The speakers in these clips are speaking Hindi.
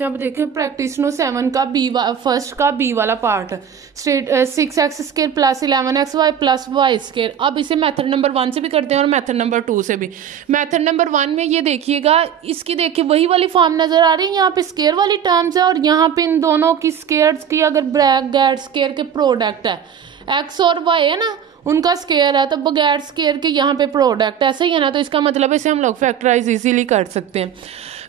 अच्छा अब देखें प्रैक्टिस नो 7 का फर्स्ट का बी वाला part. Straight 6x² plus 11xy plus y²। अब इसे मेथड नंबर 1 से भी करते हैं और मेथड नंबर 2 से भी। मेथड नंबर 1 में ये देखिएगा, इसकी देखिए वही वाली फॉर्म नजर आ रही है, यहाँ पे स्केयर वाली टर्म्स है और यहाँ पे इन दोनों की स्केयर्स की अगर ब्रैकेट स्केयर के प्रोडक्ट है, x और y है ना, उनका स्केयर है, तो बगैर स्केयर के यहाँ पे प्रोडक्ट ऐसा ही है ना, तो इसका मतलब इसे हम लोग फैक्टराइज इजीली कर सकते हैं।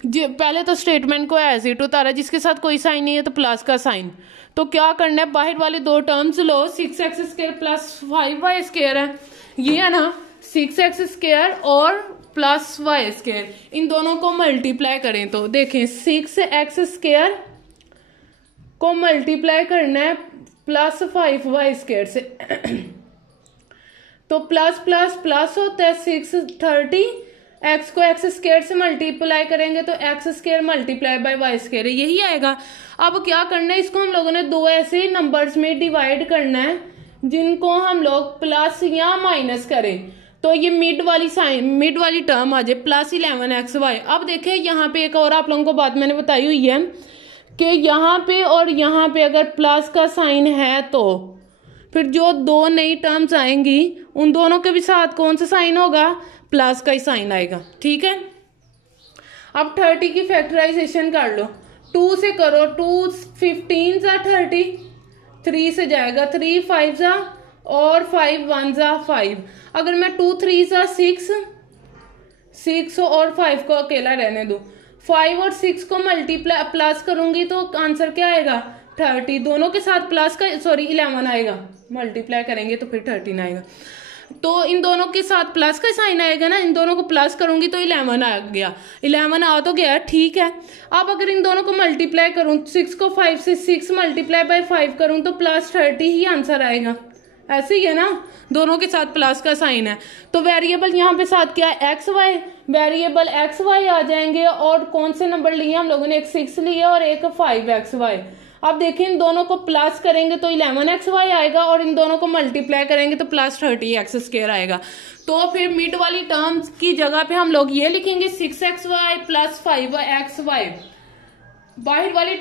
पहले तो स्टेटमेंट को एज इट उतारा, जिसके साथ कोई साइन नहीं है तो प्लस का साइन। तो क्या करना है, बाहर वाले दो टर्म्स लो, 6x² प्लस 5y² है, ये है ना 6x² और प्लस y², इन दोनों को मल्टीप्लाई करें तो देखें 6x² को मल्टीप्लाई करना है प्लस 5y² से तो प्लस प्लस प्लस होता है 630, x को x² से मल्टीप्लाई करेंगे तो x² मल्टीप्लाई बाय y², यही आएगा। अब क्या करना है, इसको हम लोगों ने दो ऐसे नंबर्स में डिवाइड करना है जिनको हम लोग प्लस या माइनस करें, तो ये मिड वाली टर्म आ जाए प्लस 11xy। अब देखें यहाँ पे एक और आप लोगों को बात मैंने बताई हुई है कि यहाँ पे और यहाँ पे अगर प्लस का साइन है तो फिर जो दो नई टर्म्स आएंगी उन दोनों के भी साथ कौन सा साइन होगा, प्लस का ही साइन आएगा। ठीक है, अब 30 की फैक्टराइजेशन कर लो, 2 से करो, 2 15 जा 30, 3 से जाएगा 3 5 जा और 5 1 जा 5। अगर मैं 2 3 जा 6 और 5 को अकेला रहने दूं, 5 और 6 को मल्टीप्लाई प्लस करूंगी तो आंसर क्या आएगा 30, दोनों के साथ प्लस का 11 आएगा, मल्टीप्लाई करेंगे तो फिर 13 आएगा, तो इन दोनों के साथ प्लस का साइन आएगा ना, इन दोनों को प्लस करूंगी तो 11 आ गया, 11 आ तो गया। ठीक है, अब अगर इन दोनों को मल्टीप्लाई करूं, 6 को 5 से 6 मल्टीप्लाई बाय 5 करूं तो प्लस 30 ही आंसर आएगा, ऐसे ही है ना, दोनों के साथ प्लस का साइन है। तो वेरिएबल यहाँ पे साथ क्या है, x y, variable x y आ जाएंगे और कौन से नंबर लिए हम लोगों ने, एक 6 लिया और एक 5xy। अब देखिए इन दोनों को प्लस करेंगे तो 11xy आएगा और इन दोनों को मल्टीप्लाई करेंगे तो प्लस 30x² आएगा। तो फिर मिड वाली टर्म्स की जगह पे हम लोग ये लिखेंगे 6xy प्लस 5xy, बाहर वाली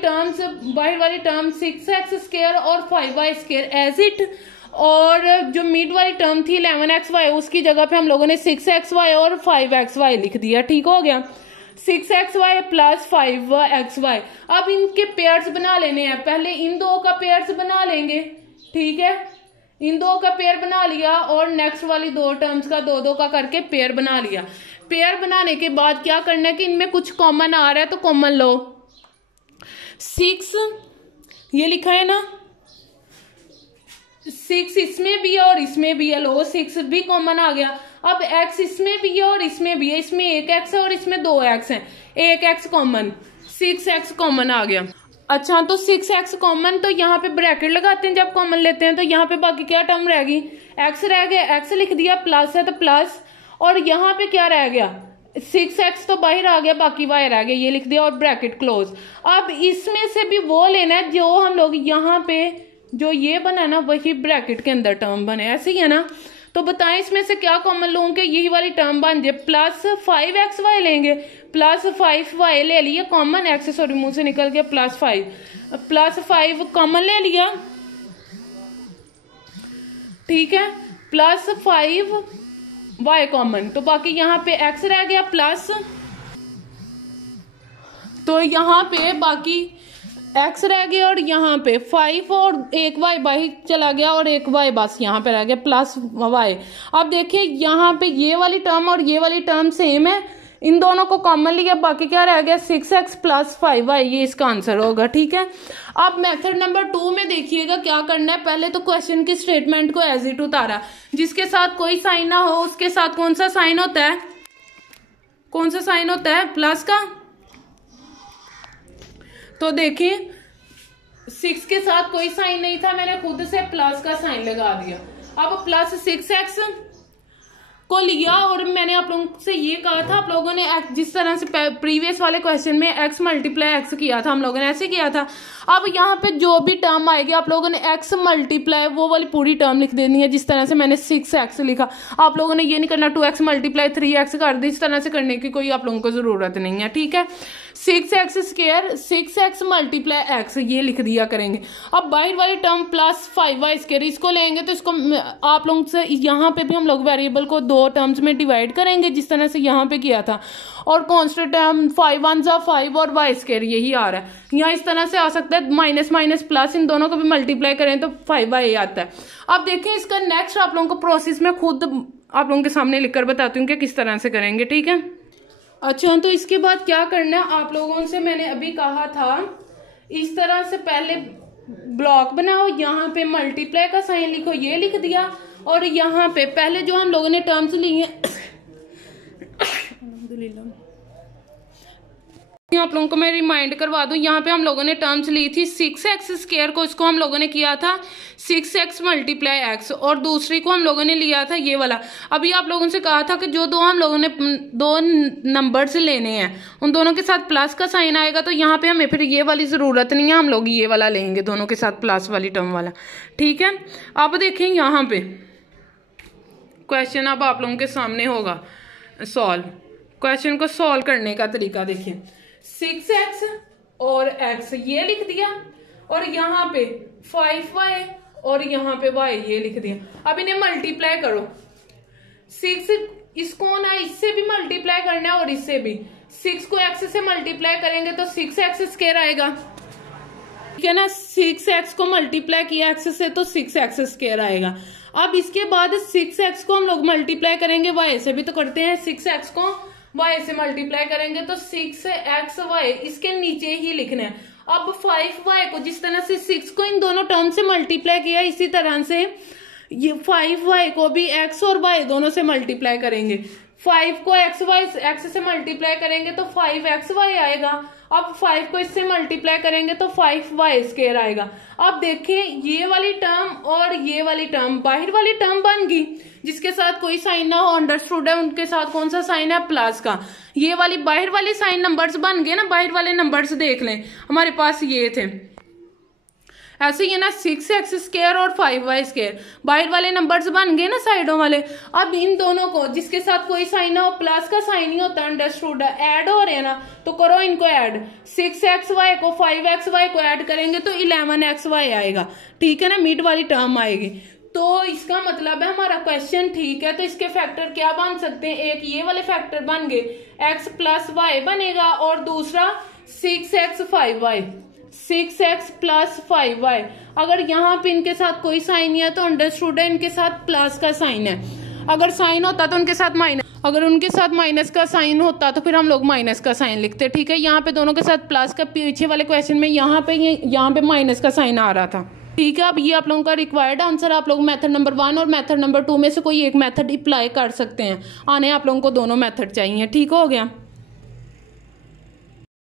टर्म 6x² और 5y² एज इट, और जो मिड वाली टर्म थी 11xy उसकी जगह पे हम लोगों ने 6xy और 5xy लिख दिया। ठीक हो गया, 6xy प्लस 5xy। अब इनके पेयर्स बना लेने हैं, पहले इन दो का पेयर्स बना लेंगे। ठीक है, इन दो का पेयर बना लिया और नेक्स्ट वाली दो टर्म्स का दो का करके पेयर बना लिया। पेयर बनाने के बाद क्या करना है कि इनमें कुछ कॉमन आ रहा है तो कॉमन लो, 6 ये लिखा है ना, 6 इसमें भी है और इसमें भी है, लो 6 भी कॉमन आ गया। अब x इसमें भी है और इसमें भी है, इसमें 1x है और इसमें 2x है, 1x कॉमन, 6x कॉमन आ गया। अच्छा तो 6x कॉमन, तो यहाँ पे ब्रैकेट लगाते हैं जब कॉमन लेते हैं, तो यहाँ पे बाकी क्या टर्म रह गई, x रह गया, x लिख दिया, प्लस है तो प्लस, और यहाँ पे क्या रह गया 6x तो बाहर आ गया, बाकी y रह गया, ये लिख दिया और ब्रैकेट क्लोज। अब इसमें से भी वो लेना है जो हम लोग यहाँ पे जो ये बना ना वही ब्रैकेट के अंदर टर्म बने, ऐसे ही है ना। तो बताएं इसमें से क्या कॉमन लूंगे, यही वाली टर्म बन जाए, प्लस 5xy लेंगे, प्लस 5y ले लिया कॉमन, x सॉरी मुंह से निकल गया, प्लस 5 कॉमन ले लिया। ठीक है, प्लस 5y कॉमन, तो बाकी यहाँ पे x रह गया प्लस, तो यहाँ पे बाकी x रह गया और यहाँ पे 5 और 1y बाहर चला गया और 1y बस यहाँ पे रह गया प्लस y। अब देखिए यहाँ पे ये वाली टर्म और ये वाली टर्म सेम है, इन दोनों को कॉमन लिया, बाकी क्या रह गया 6x प्लस 5y, ये इसका आंसर होगा। ठीक है, अब मेथड नंबर 2 में देखिएगा क्या करना है, पहले तो क्वेश्चन की स्टेटमेंट को एज इट उतारा, जिसके साथ कोई साइन ना हो उसके साथ कौन सा साइन होता है, कौन सा साइन होता है, प्लस का। तो देखिए 6 के साथ कोई साइन नहीं था, मैंने खुद से प्लस का साइन लगा दिया। अब प्लस 6x को लिया और मैंने आप लोगों से ये कहा था, आप लोगों ने जिस तरह से प्रीवियस वाले क्वेश्चन में x मल्टीप्लाई x किया था, हम लोगों ने ऐसे किया था। अब यहाँ पे जो भी टर्म आएगी आप लोगों ने x मल्टीप्लाई वो वाली पूरी टर्म लिख देनी है, जिस तरह से मैंने 6x लिखा। आप लोगों ने ये नहीं करना 2x मल्टीप्लाई 3x कर दी, इस तरह से करने की कोई आप लोगों को जरूरत नहीं है। ठीक है, 6x square 6x multiply x ये लिख दिया करेंगे। अब बाहर वाली टर्म प्लस 5y स्क्वायर इसको लेंगे तो इसको आप लोग से यहाँ पे भी हम लोग वेरिएबल को दो टर्म्स में डिवाइड करेंगे जिस तरह से यहाँ पे किया था, और कांस्टेंट टर्म 5 1 जा 5 और y स्क्वायर यही आ रहा है। यहाँ इस तरह से आ सकता है माइनस माइनस प्लस, इन दोनों को भी मल्टीप्लाई करें तो 5y आता है। अब देखें इसका नेक्स्ट आप लोगों को प्रोसेस में खुद आप लोगों के सामने लिखकर बताती हूँ कि किस तरह से करेंगे, ठीक है। अच्छा, तो इसके बाद क्या करना है आप लोगों से मैंने अभी कहा था इस तरह से पहले ब्लॉक बनाओ, यहाँ पे मल्टीप्लाई का साइन लिखो, ये लिख दिया, और यहाँ पे पहले जो हम लोगों ने टर्म्स ली हैं आप लोगों को मैं रिमाइंड करवा दूं, यहाँ पे हम लोगों ने टर्म्स ली थी 6x स्क्वायर को, इसको हम लोगों ने किया था 6x मल्टीप्लाई x, और दूसरी को हम लोगों ने लिया था ये वाला। अभी आप लोगों से कहा था कि जो दो हम लोगों ने दो नंबर्स लेने हैं उन दोनों के साथ प्लस का साइन आएगा, तो यहाँ पे हमें फिर ये वाली ज़रूरत नहीं है, हम लोग ये वाला लेंगे दोनों के साथ प्लस वाली टर्म वाला, ठीक है। अब देखें यहाँ पे क्वेश्चन अब आप लोगों के सामने होगा सॉल्व, क्वेश्चन को सॉल्व करने का तरीका देखिए। 6x और x ये लिख दिया, और यहाँ पे 5y और यहाँ पे y ये लिख दिया। अब इन्हें मल्टीप्लाई करो, 6 इसको ना इससे भी मल्टीप्लाई करना है और इससे भी। 6 को x से मल्टीप्लाई करेंगे तो 6x स्क्वायर आएगा, ठीक है ना। 6x को मल्टीप्लाई किया x से तो 6x स्क्वायर आएगा। अब इसके बाद 6x को हम लोग मल्टीप्लाई करेंगे y से, भी तो करते हैं, 6x को y से मल्टीप्लाई करेंगे तो 6xy इसके नीचे ही लिखना है। अब 5y को जिस तरह से 6 को इन दोनों टर्म से मल्टीप्लाई किया इसी तरह से ये 5y को भी x और y दोनों से मल्टीप्लाई करेंगे। 5 को x से मल्टीप्लाई करेंगे तो 5xy आएगा। अब 5 को इससे मल्टीप्लाई करेंगे तो 5y स्क्वायर आएगा। अब देखें ये वाली टर्म और ये वाली टर्म बाहर वाली टर्म बन गई, जिसके साथ कोई साइन ना हो, अंडरस्टूड है, उनके साथ कौन सा साइन है, प्लस का। ये वाली बाहर वाली साइन नंबर्स बन गए ना, बाहर वाले नंबर्स देख लें हमारे पास ये थे, ऐसे ही है ना 6x स्क्वायर और 5y स्क्वायर बाहर वाले नंबर्स बन गए ना साइडों वाले। अब इन दोनों को जिसके साथ कोई साइन ना हो, प्लस का साइन ही होता है, अंडरस्टूड है, ऐड हो रहे हैं ना, तो करो इनको ऐड। 6xy को 5xy को ऐड करेंगे तो 11xy आएगा, ठीक है ना, मिड वाली टर्म आएगी। तो इसका मतलब है हमारा क्वेश्चन ठीक है। तो इसके फैक्टर क्या बन सकते हैं, एक ये वाले फैक्टर बन गए x प्लस वाई बनेगा, और दूसरा 6x 5y 6x plus 5y। अगर यहाँ पे इनके साथ कोई साइन नहीं है तो अंडरस्टूड है इनके साथ प्लस का साइन है, अगर साइन होता तो उनके साथ माइनस, अगर उनके साथ माइनस का साइन होता तो फिर हम लोग माइनस का साइन लिखते, ठीक है। यहाँ पे दोनों के साथ प्लस का, पीछे वाले क्वेश्चन में यहाँ पे माइनस का साइन आ रहा था, ठीक है। अब ये आप लोगों का रिक्वायर्ड आंसर, आप लोग मेथड नंबर 1 और मेथड नंबर 2 में से कोई एक मेथड अप्लाई कर सकते हैं, आने आप लोगों को दोनों मेथड चाहिए, ठीक हो गया।